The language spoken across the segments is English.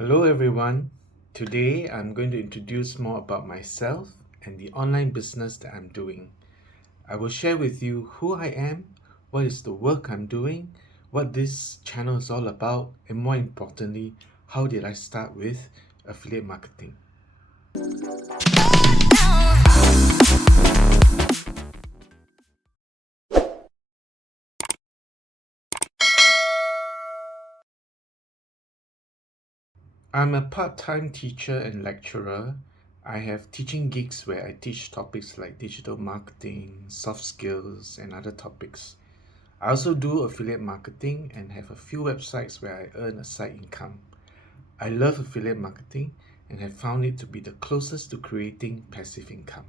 Hello everyone. Today I'm going to introduce more about myself and the online business that I'm doing. I will share with you who I am, what is the work I'm doing, what this channel is all about, and more importantly, how did I start with affiliate marketing. I'm a part-time teacher and lecturer. I have teaching gigs where I teach topics like digital marketing, soft skills, and other topics. I also do affiliate marketing and have a few websites where I earn a side income. I love affiliate marketing and have found it to be the closest to creating passive income.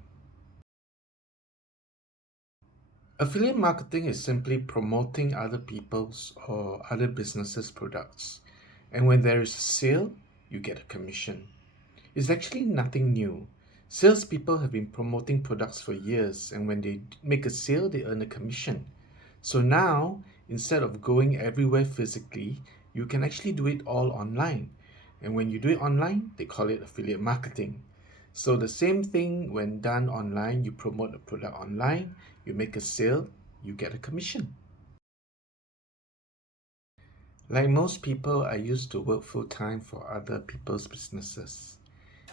Affiliate marketing is simply promoting other people's or other businesses' products. And when there is a sale, you get a commission. It's actually nothing new. Salespeople have been promoting products for years, and when they make a sale, they earn a commission. So now, instead of going everywhere physically, you can actually do it all online. And when you do it online, they call it affiliate marketing. So the same thing when done online, you promote a product online, you make a sale, you get a commission. Like most people, I used to work full time for other people's businesses.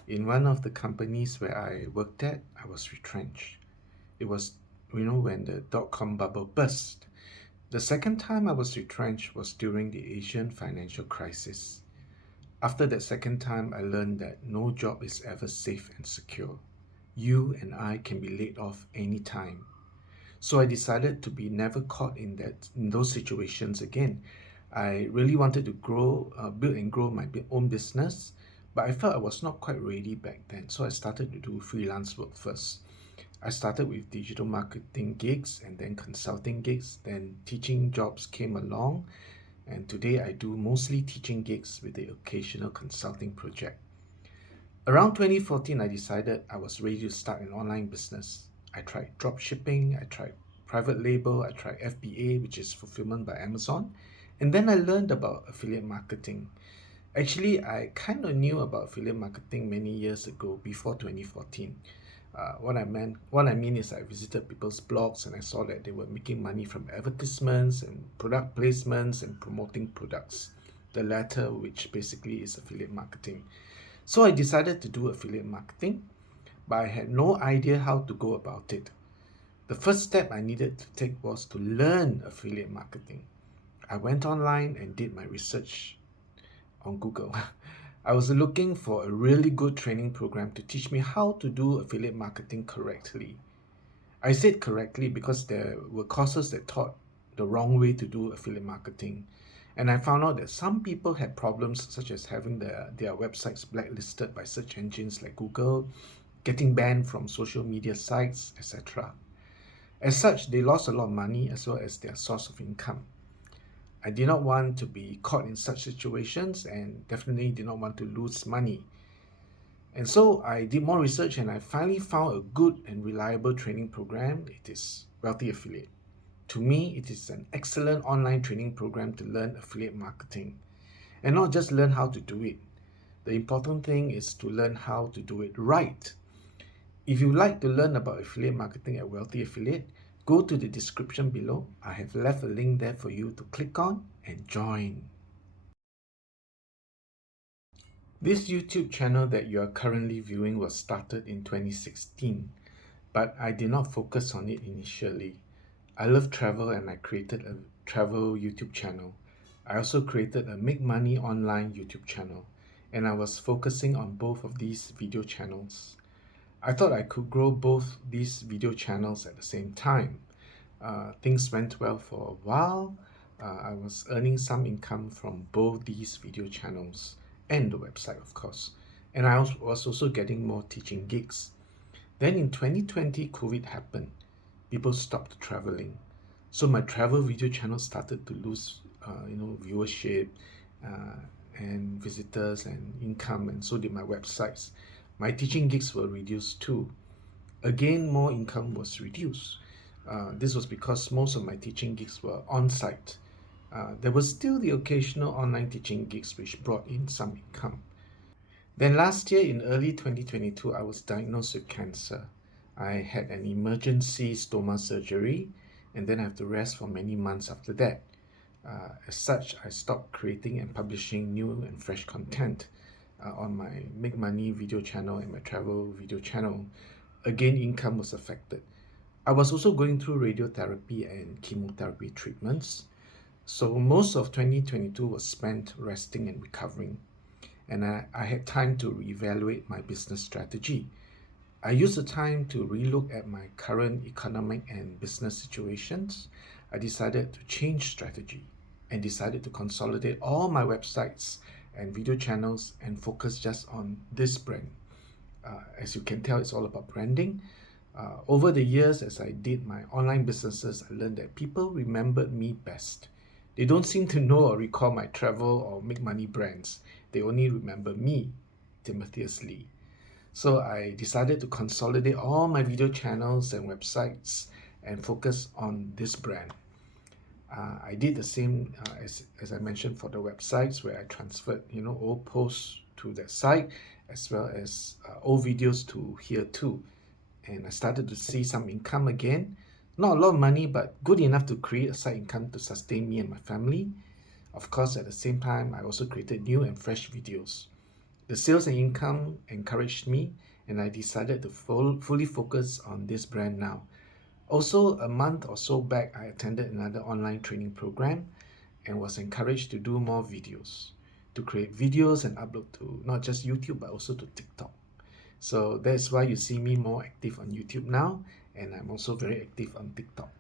In one of the companies where I worked at, I was retrenched. It was, when the dot-com bubble burst. The second time I was retrenched was during the Asian financial crisis. After that second time, I learned that no job is ever safe and secure. You and I can be laid off anytime. So I decided to be never caught in those situations again. I really wanted to build and grow my own business, but I felt I was not quite ready back then. So I started to do freelance work first. I started with digital marketing gigs and then consulting gigs. Then teaching jobs came along, and today I do mostly teaching gigs with the occasional consulting project. Around 2014, I decided I was ready to start an online business. I tried drop shipping, I tried private label, I tried FBA, which is fulfillment by Amazon, and then I learned about affiliate marketing. Actually, I kind of knew about affiliate marketing many years ago, before 2014. What I mean is, I visited people's blogs and I saw that they were making money from advertisements and product placements and promoting products. The latter, which basically is affiliate marketing. So I decided to do affiliate marketing, but I had no idea how to go about it. The first step I needed to take was to learn affiliate marketing. I went online and did my research on Google. I was looking for a really good training program to teach me how to do affiliate marketing correctly. I said correctly because there were courses that taught the wrong way to do affiliate marketing. And I found out that some people had problems such as having their websites blacklisted by search engines like Google, getting banned from social media sites, etc. As such, they lost a lot of money as well as their source of income. I did not want to be caught in such situations and definitely did not want to lose money. And so I did more research and I finally found a good and reliable training program. It is Wealthy Affiliate. To me, it is an excellent online training program to learn affiliate marketing. And not just learn how to do it. The important thing is to learn how to do it right. If you like to learn about affiliate marketing at Wealthy Affiliate, go to the description below. I have left a link there for you to click on and join. This YouTube channel that you are currently viewing was started in 2016, but I did not focus on it initially. I love travel and I created a travel YouTube channel. I also created a Make Money Online YouTube channel, and I was focusing on both of these video channels. I thought I could grow both these video channels at the same time. Things went well for a while. I was earning some income from both these video channels and the website, of course. And I was also getting more teaching gigs. Then in 2020, COVID happened. People stopped traveling. So my travel video channel started to lose, viewership uh, and visitors and income, and so did my websites. My teaching gigs were reduced too. Again, more income was reduced. This was because most of my teaching gigs were on site. There was still the occasional online teaching gigs which brought in some income. Then last year in early 2022, I was diagnosed with cancer. I had an emergency stoma surgery and then I have to rest for many months after that. As such, I stopped creating and publishing new and fresh content on my Make Money video channel and my travel video channel. Again, income was affected. I was also going through radiotherapy and chemotherapy treatments. So most of 2022 was spent resting and recovering. And I had time to reevaluate my business strategy. I used the time to relook at my current economic and business situations. I decided to change strategy and decided to consolidate all my websites and video channels and focus just on this brand. As you can tell, it's all about branding. Over the years, as I did my online businesses, I learned that people remembered me best. They don't seem to know or recall my travel or make money brands. They only remember me, Timotheus Lee. So I decided to consolidate all my video channels and websites and focus on this brand. I did the same as I mentioned for the websites where I transferred old posts to that site as well as old videos to here too. And I started to see some income again. Not a lot of money, but good enough to create a side income to sustain me and my family. Of course, at the same time, I also created new and fresh videos. The sales and income encouraged me, and I decided to fully focus on this brand now. Also, a month or so back, I attended another online training program and was encouraged to do more videos, to create videos and upload to not just YouTube, but also to TikTok. So that's why you see me more active on YouTube now, and I'm also very active on TikTok.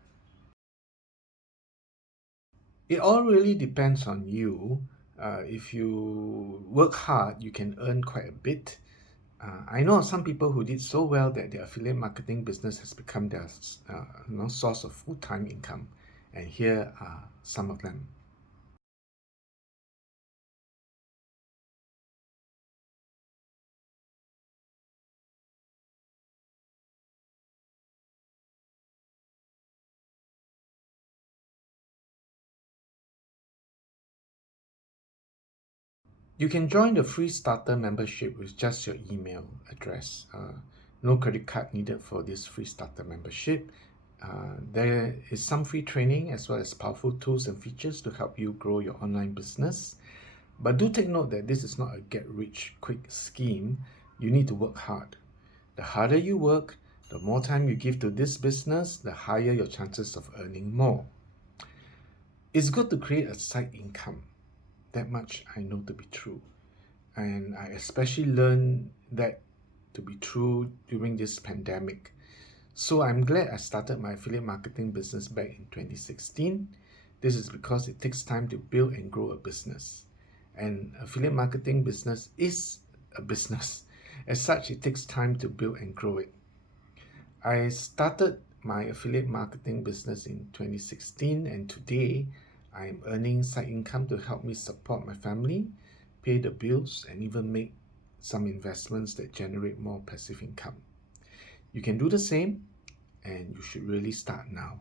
It all really depends on you. If you work hard, you can earn quite a bit. I know of some people who did so well that their affiliate marketing business has become their source of full-time income. And here are some of them. You can join the free starter membership with just your email address. No credit card needed for this free starter membership. There is some free training as well as powerful tools and features to help you grow your online business. But do take note that this is not a get-rich-quick scheme. You need to work hard. The harder you work, the more time you give to this business, the higher your chances of earning more. It's good to create a side income. That much I know to be true. And I especially learned that to be true during this pandemic. So I'm glad I started my affiliate marketing business back in 2016. This is because it takes time to build and grow a business. And affiliate marketing business is a business. As such, it takes time to build and grow it. I started my affiliate marketing business in 2016, and today I am earning side income to help me support my family, pay the bills, and even make some investments that generate more passive income. You can do the same, and you should really start now.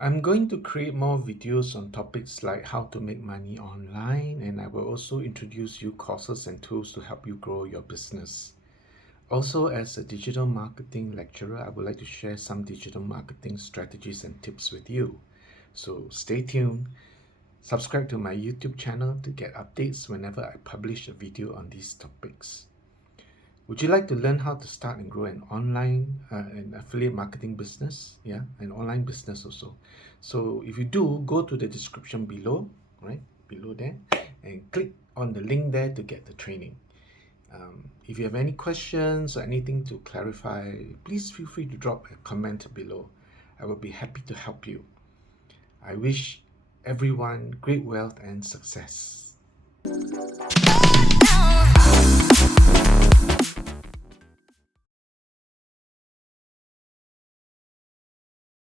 I'm going to create more videos on topics like how to make money online, and I will also introduce you courses and tools to help you grow your business. Also, as a digital marketing lecturer, I would like to share some digital marketing strategies and tips with you. So stay tuned. Subscribe to my YouTube channel to get updates whenever I publish a video on these topics. Would you like to learn how to start and grow an online an affiliate marketing business? Yeah, an online business also. So if you do, go to the description below, right? Below there, and click on the link there to get the training. If you have any questions or anything to clarify, please feel free to drop a comment below. I will be happy to help you. I wish everyone great wealth and success.